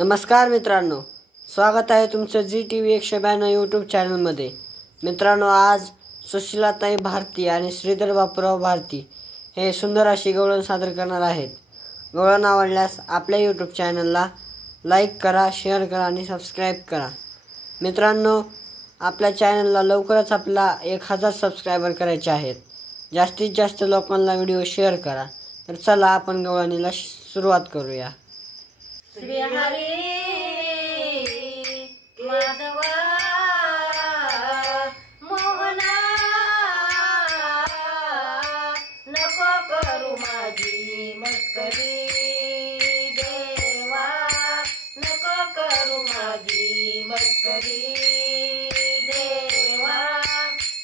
नमस्कार मित्रांनो, स्वागत आहे तुमचं ZTV 192 यूट्यूब चॅनलमध्ये। मित्रांनो, आज सुशीलाताई भारती आणि श्रीधर बापूराव भारती हे सुंदर अशी गवळण सादर करणार आहेत। गवळण आवडल्यास आपल्या यूट्यूब चॅनलला लाईक करा, शेअर करा आणि सबस्क्राईब करा। मित्रांनो, आपल्या चॅनलला लवकरच आपला 1000 सबस्क्रायबर करायचे आहेत। जास्तीत जास्त लोकांना व्हिडिओ शेअर करा। तर चला आपण गवळणीला सुरुवात करूया। श्री हरी माधवा मोहना नको करू माझी मस्करी देवा, नको करू माझी मस्करी देवा,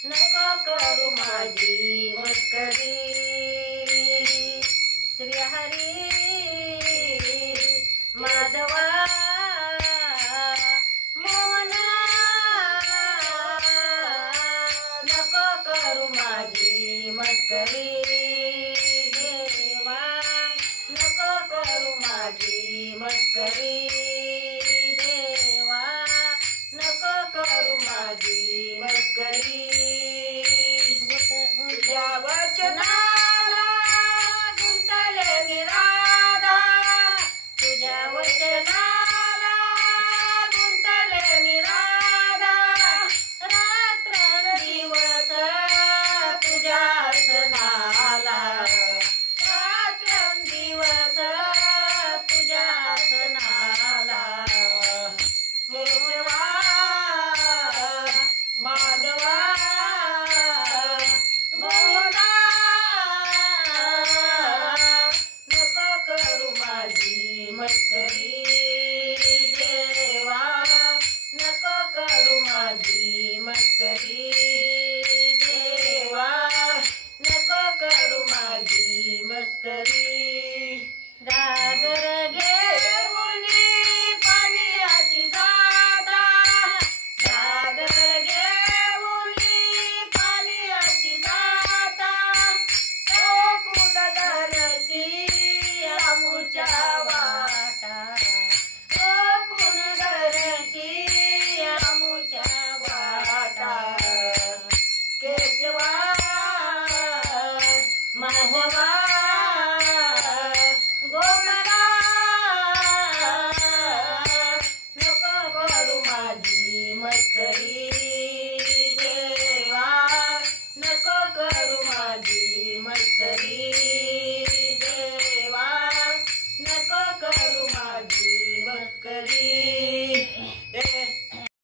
नको करू माझी मस्करी। श्री हरी माधवा मोहना नको करू माझी मस्करी देवा, नको करू माझी मस्करी।